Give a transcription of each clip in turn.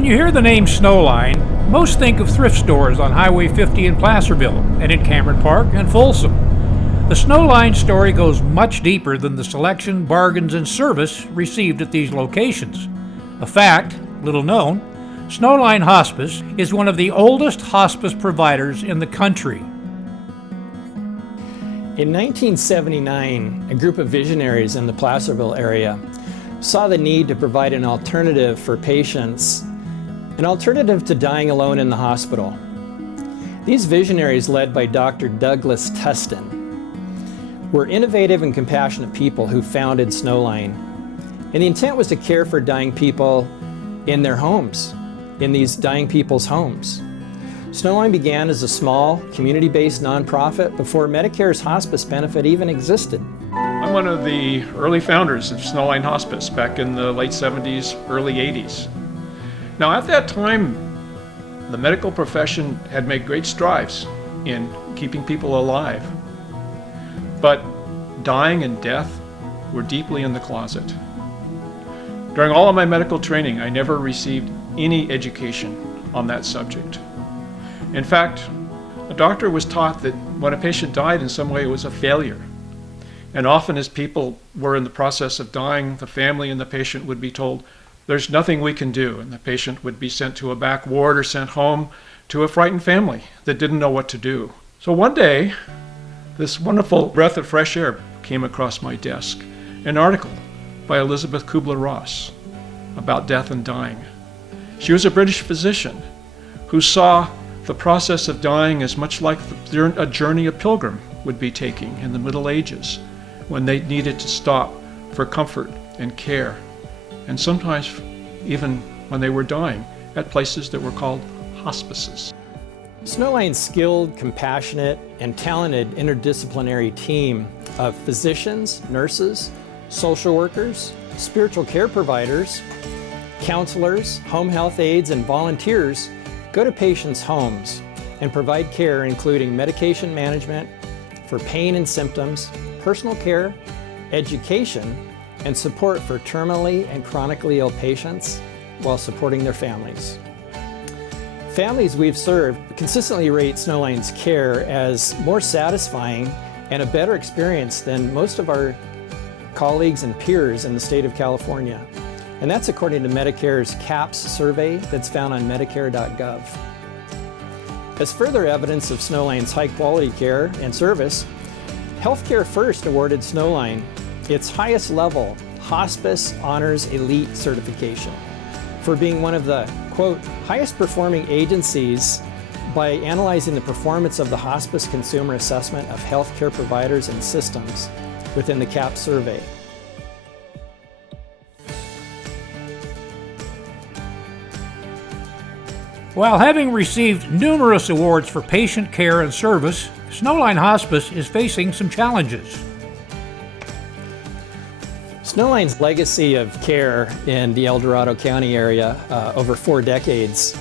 When you hear the name Snowline, most think of thrift stores on Highway 50 in Placerville and in Cameron Park and Folsom. The Snowline story goes much deeper than the selection, bargains, and service received at these locations. A fact, little known, Snowline Hospice is one of the oldest hospice providers in the country. In 1979, a group of visionaries in the Placerville area saw the need to provide an alternative for patients, an alternative to dying alone in the hospital. These visionaries, led by Dr. Douglas Tustin, were innovative and compassionate people who founded Snowline. And the intent was to care for dying people in their homes, in these dying people's homes. Snowline began as a small, community-based nonprofit before Medicare's hospice benefit even existed. I'm one of the early founders of Snowline Hospice back in the late 70s, early 80s. Now at that time, the medical profession had made great strides in keeping people alive. But dying and death were deeply in the closet. During all of my medical training, I never received any education on that subject. In fact, a doctor was taught that when a patient died in some way, it was a failure. And often as people were in the process of dying, the family and the patient would be told, there's nothing we can do, and the patient would be sent to a back ward or sent home to a frightened family that didn't know what to do. So one day, this wonderful breath of fresh air came across my desk, an article by Elizabeth Kubler-Ross about death and dying. She was a British physician who saw the process of dying as much like a journey a pilgrim would be taking in the Middle Ages, when they needed to stop for comfort and care, and sometimes even when they were dying at places that were called hospices. Snowline's skilled, compassionate, and talented interdisciplinary team of physicians, nurses, social workers, spiritual care providers, counselors, home health aides, and volunteers go to patients' homes and provide care including medication management for pain and symptoms, personal care, education, and support for terminally and chronically ill patients while supporting their families. Families we've served consistently rate Snowline's care as more satisfying and a better experience than most of our colleagues and peers in the state of California. And that's according to Medicare's CAHPS survey that's found on medicare.gov. As further evidence of Snowline's high-quality care and service, Healthcare First awarded Snowline its highest level Hospice Honors Elite certification for being one of the, quote, highest performing agencies by analyzing the performance of the Hospice Consumer Assessment of Healthcare Providers and Systems within the CAHPS survey. While having received numerous awards for patient care and service, Snowline Hospice is facing some challenges. Snowline's legacy of care in the Dorado County area over 4 decades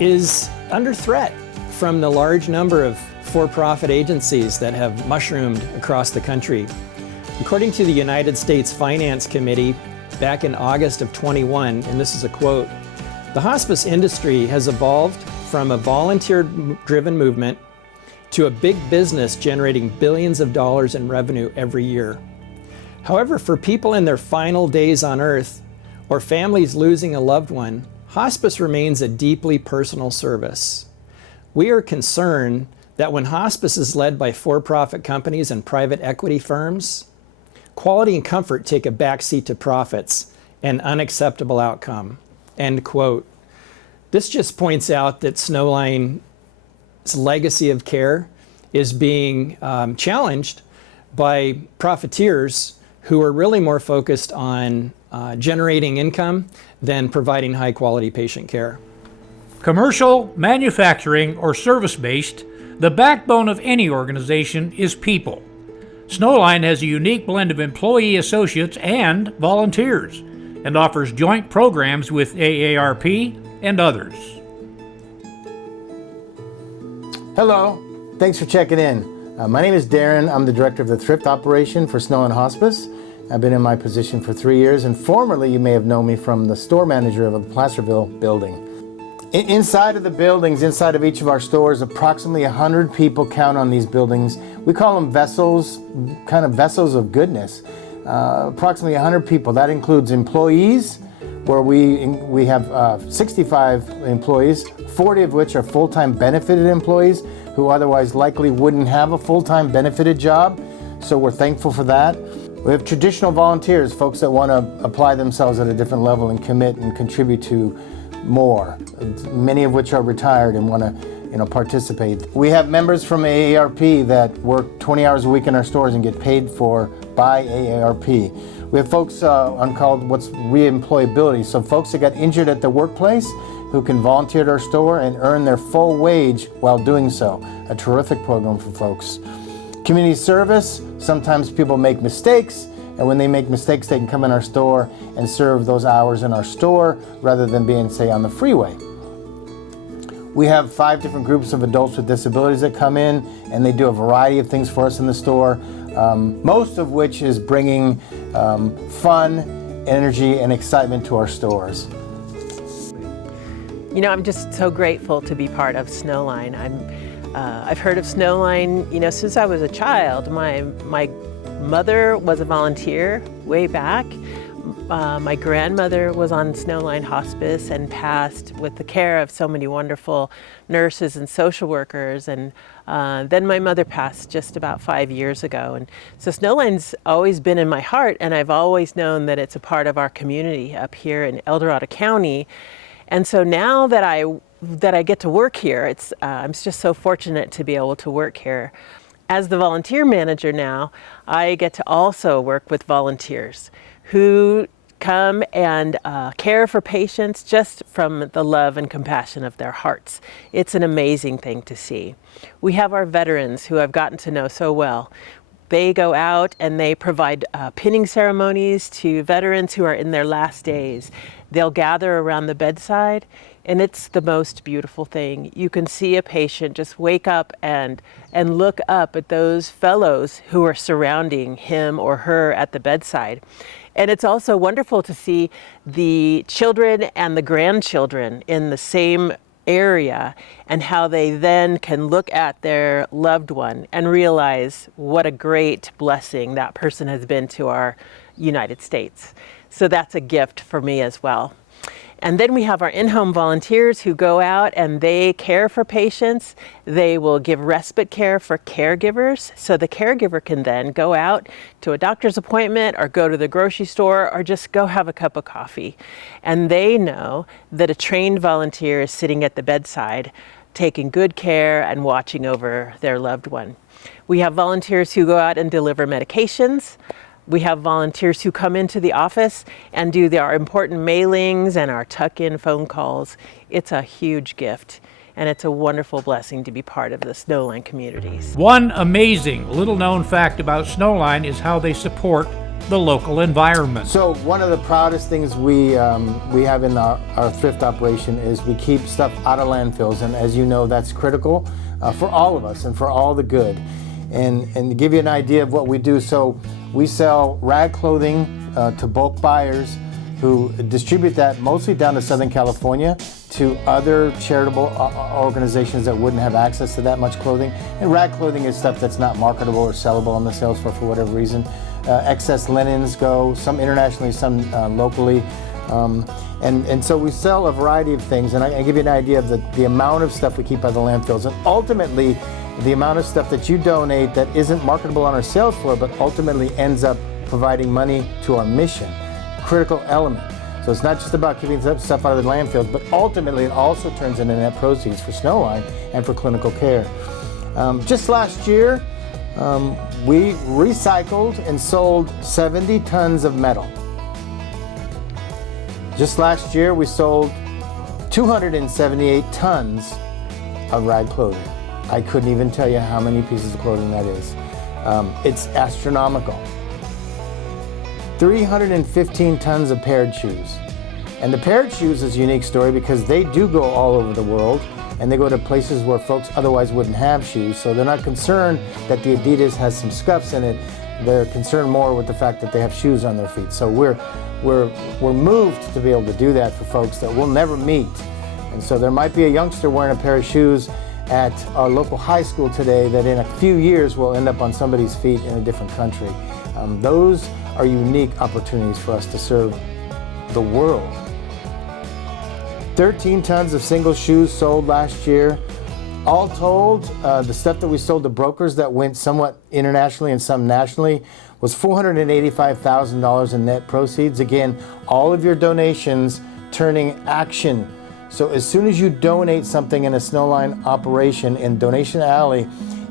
is under threat from the large number of for-profit agencies that have mushroomed across the country. According to the United States Finance Committee back in August of 21, and this is a quote, "The hospice industry has evolved from a volunteer-driven movement to a big business generating billions of dollars in revenue every year. However, for people in their final days on earth or families losing a loved one, hospice remains a deeply personal service. We are concerned that when hospice is led by for-profit companies and private equity firms, quality and comfort take a backseat to profits, an unacceptable outcome." End quote. This just points out that Snowline's legacy of care is being challenged by profiteers who are really more focused on generating income than providing high quality patient care. Commercial, manufacturing, or service-based, the backbone of any organization is people. Snowline has a unique blend of employee associates and volunteers, and offers joint programs with AARP and others. Hello, thanks for checking in. My name is Darren. I'm the director of the thrift operation for Snowline Hospice, I've been in my position for 3 years, and formerly you may have known me from the store manager of the Placerville building. Inside of the buildings, inside of each of our stores, approximately 100 people count on these buildings. We call them vessels, kind of vessels of goodness. Approximately 100 people. That includes employees, where we have 65 employees, 40 of which are full-time benefited employees who otherwise likely wouldn't have a full-time benefited job. So we're thankful for that. We have traditional volunteers, folks that want to apply themselves at a different level and commit and contribute to more, many of which are retired and want to participate. We have members from AARP that work 20 hours a week in our stores and get paid for by AARP. We have folks on called what's reemployability, so folks that got injured at the workplace who can volunteer at our store and earn their full wage while doing so. A terrific program for folks. Community service, sometimes people make mistakes, and when they make mistakes, they can come in our store and serve those hours in our store rather than being, say, on the freeway. We have 5 different groups of adults with disabilities that come in, and they do a variety of things for us in the store, most of which is bringing fun, energy, and excitement to our stores. You know, I'm just so grateful to be part of Snowline. I've heard of Snowline, since I was a child. My mother was a volunteer way back. My grandmother was on Snowline Hospice and passed with the care of so many wonderful nurses and social workers. And then my mother passed just about 5 years ago. And so Snowline's always been in my heart, and I've always known that it's a part of our community up here in Dorado County. And so now that I get to work here, I'm just so fortunate to be able to work here. As the volunteer manager now, I get to also work with volunteers who come and care for patients just from the love and compassion of their hearts. It's an amazing thing to see. We have our veterans who I've gotten to know so well. They go out and they provide pinning ceremonies to veterans who are in their last days. They'll gather around the bedside, and it's the most beautiful thing. You can see a patient just wake up and look up at those fellows who are surrounding him or her at the bedside. And it's also wonderful to see the children and the grandchildren in the same area and how they then can look at their loved one and realize what a great blessing that person has been to our United States. So that's a gift for me as well. And then we have our in-home volunteers who go out and they care for patients. They will give respite care for caregivers. So the caregiver can then go out to a doctor's appointment or go to the grocery store or just go have a cup of coffee. And they know that a trained volunteer is sitting at the bedside, taking good care and watching over their loved one. We have volunteers who go out and deliver medications. We have volunteers who come into the office and do our important mailings and our tuck-in phone calls. It's a huge gift, and it's a wonderful blessing to be part of the Snowline communities. One amazing little-known fact about Snowline is how they support the local environment. So one of the proudest things we have in our thrift operation is we keep stuff out of landfills, and as you know, that's critical for all of us and for all the good. And to give you an idea of what we do, so we sell rag clothing to bulk buyers who distribute that mostly down to Southern California to other charitable organizations that wouldn't have access to that much clothing. And rag clothing is stuff that's not marketable or sellable on the sales floor for whatever reason. Excess linens go, some internationally, some locally. And so we sell a variety of things, and I give you an idea of the amount of stuff we keep out of the landfills. And ultimately, the amount of stuff that you donate that isn't marketable on our sales floor, but ultimately ends up providing money to our mission, critical element. So it's not just about keeping stuff out of the landfills, but ultimately it also turns into net proceeds for Snowline and for clinical care. Just last year, we recycled and sold 70 tons of metal. Just last year, we sold 278 tons of rag clothing. I couldn't even tell you how many pieces of clothing that is. It's astronomical. 315 tons of paired shoes. And the paired shoes is a unique story because they do go all over the world, and they go to places where folks otherwise wouldn't have shoes, so they're not concerned that the Adidas has some scuffs in it. They're concerned more with the fact that they have shoes on their feet. So we're moved to be able to do that for folks that we'll never meet. And so there might be a youngster wearing a pair of shoes at our local high school today that in a few years will end up on somebody's feet in a different country. Those are unique opportunities for us to serve the world. 13 tons of single shoes sold last year. All told, the stuff that we sold to brokers that went somewhat internationally and some nationally was $485,000 in net proceeds. Again, all of your donations turning action. So as soon as you donate something in a Snowline operation in Donation Alley,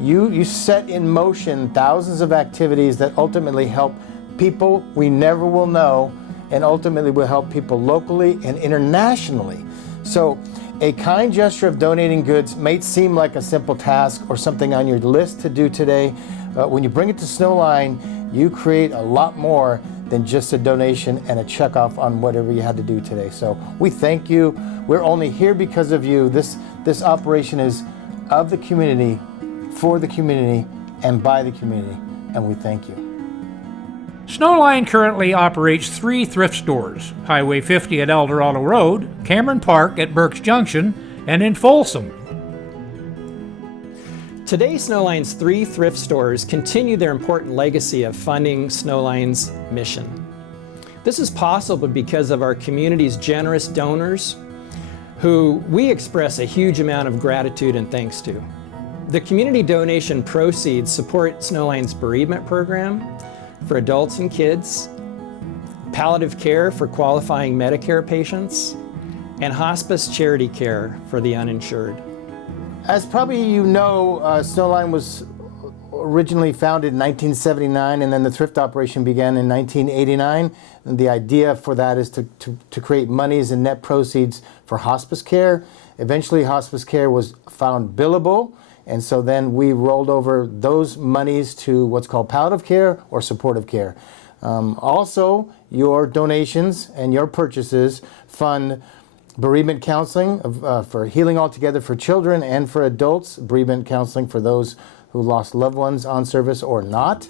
you set in motion thousands of activities that ultimately help people we never will know, and ultimately will help people locally and internationally. So a kind gesture of donating goods may seem like a simple task or something on your list to do today, but when you bring it to Snowline, you create a lot more than just a donation and a check off on whatever you had to do today. So we thank you. We're only here because of you. This operation is of the community, for the community, and by the community, and we thank you. Snowline currently operates 3 thrift stores: Highway 50 at El Dorado Road, Cameron Park at Burks Junction, and in Folsom. Today, Snowline's 3 thrift stores continue their important legacy of funding Snowline's mission. This is possible because of our community's generous donors, who we express a huge amount of gratitude and thanks to. The community donation proceeds support Snowline's bereavement program for adults and kids, palliative care for qualifying Medicare patients, and hospice charity care for the uninsured. As probably you know, Snowline was originally founded in 1979, and then the thrift operation began in 1989. And the idea for that is to create monies and net proceeds for hospice care. Eventually, hospice care was found billable, and so then we rolled over those monies to what's called palliative care or supportive care. Also, your donations and your purchases fund bereavement counseling for Healing Altogether for children and for adults, bereavement counseling for those who lost loved ones on service or not.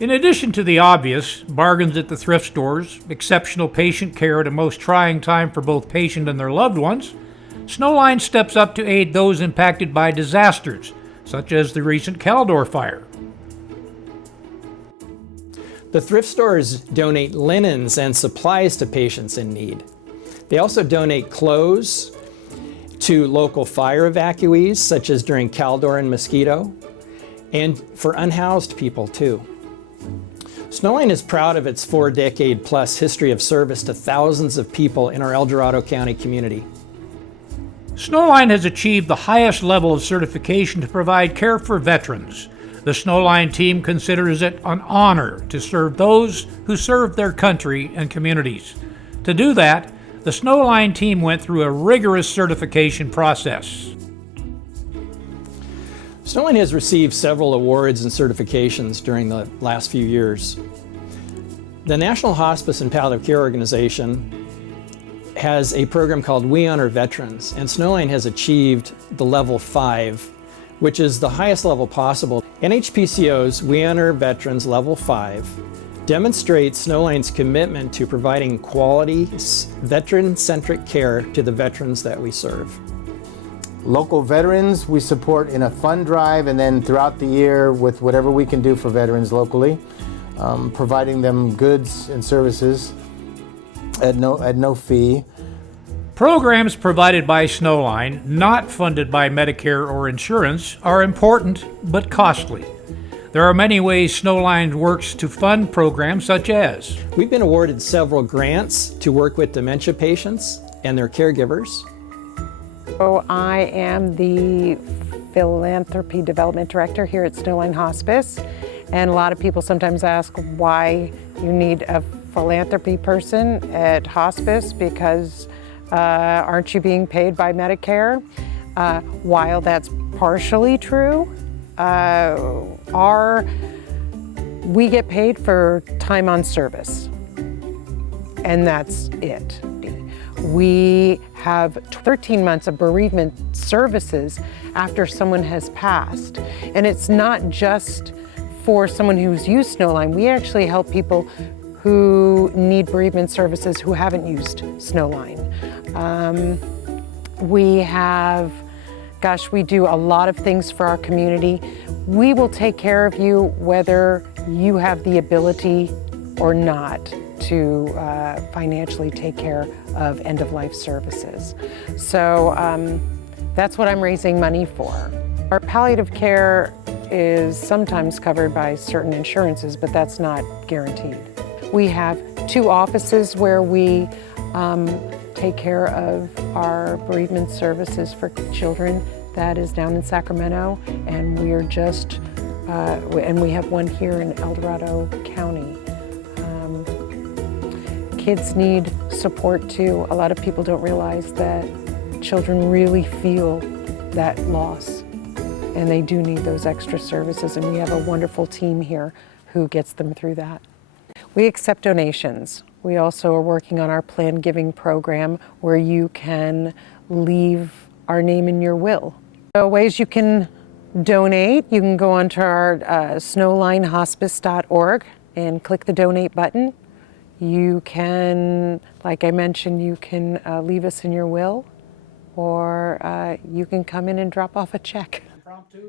In addition to the obvious, bargains at the thrift stores, exceptional patient care at a most trying time for both patient and their loved ones, Snowline steps up to aid those impacted by disasters, such as the recent Caldor fire. The thrift stores donate linens and supplies to patients in need. They also donate clothes to local fire evacuees, such as during Caldor and Mosquito, and for unhoused people too. Snowline is proud of its 4-decade-plus history of service to thousands of people in our El Dorado County community. Snowline has achieved the highest level of certification to provide care for veterans. The Snowline team considers it an honor to serve those who serve their country and communities. To do that, the Snowline team went through a rigorous certification process. Snowline has received several awards and certifications during the last few years. The National Hospice and Palliative Care Organization has a program called We Honor Veterans, and Snowline has achieved the level 5, which is the highest level possible. NHPCO's We Honor Veterans level 5 demonstrates Snowline's commitment to providing quality, veteran-centric care to the veterans that we serve. Local veterans we support in a fund drive, and then throughout the year with whatever we can do for veterans locally, providing them goods and services at no fee. Programs provided by Snowline, not funded by Medicare or insurance, are important but costly. There are many ways Snowline works to fund programs such as: we've been awarded several grants to work with dementia patients and their caregivers. So I am the Philanthropy Development Director here at Snowline Hospice, and a lot of people sometimes ask why you need a philanthropy person at hospice, because aren't you being paid by Medicare? While that's partially true, we get paid for time on service, and that's it. We have 13 months of bereavement services after someone has passed, and it's not just for someone who's used Snowline. We actually help people who need bereavement services who haven't used Snowline. We have, gosh, we do a lot of things for our community. We will take care of you whether you have the ability or not to financially take care of end-of-life services. So that's what I'm raising money for. Our palliative care is sometimes covered by certain insurances, but that's not guaranteed. We have 2 offices where we take care of our bereavement services for children. That is down in Sacramento, and we're just, and we have one here in Dorado County. Kids need support too. A lot of people don't realize that children really feel that loss, and they do need those extra services, and we have a wonderful team here who gets them through that. We accept donations. We also are working on our planned giving program where you can leave our name in your will. So ways you can donate, you can go onto our snowlinehospice.org and click the donate button. You can, like I mentioned, you can leave us in your will, or you can come in and drop off a check.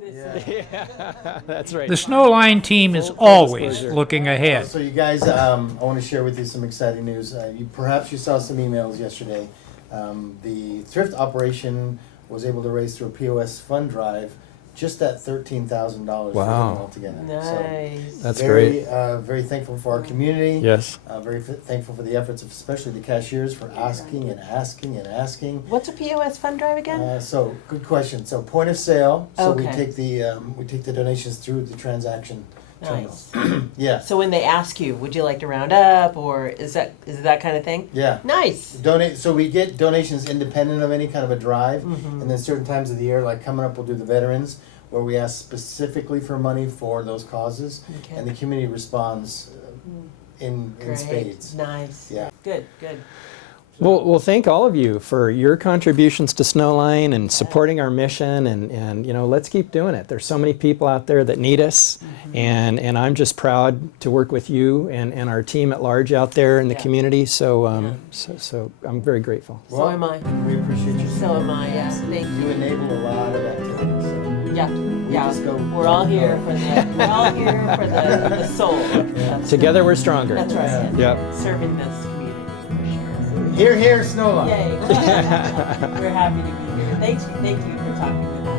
Yeah, that's right. The Snowline team is always looking ahead. So you guys, I want to share with you some exciting news. Perhaps you saw some emails yesterday. The thrift operation was able to raise through a POS fund drive just at $13,000 altogether. Nice. That's very, great. very thankful for our community. Yes. Very thankful for the efforts of especially the cashiers for asking and asking and asking. What's a POS fund drive again? So good question. So point of sale. So Okay. we take the donations through the transaction Nice. terminal. Yeah. So when they ask you, would you like to round up, or is it that kind of thing? Yeah. Nice. Donate. So we get donations independent of any kind of a drive, Mm-hmm. and then certain times of the year, like coming up, we'll do the veterans, where we ask specifically for money for those causes, Okay. and the community responds in Great. spades. Nice. Yeah. Good. Good. Well, thank all of you for your contributions to Snowline and supporting our mission, and you know, let's keep doing it. There's so many people out there that need us, and I'm just proud to work with you and our team at large out there in the Yeah. community. So, so I'm very grateful. So am I. We appreciate you. So am I. Yeah. Thank You you. enable a lot of activity. So. Yeah. Yeah. just go- We're all here for the soul. That's, Together we're stronger. that's right. Yep. Serving this community for sure. Here, Snowline. Yay. We're happy to be here. Thank you for talking with us.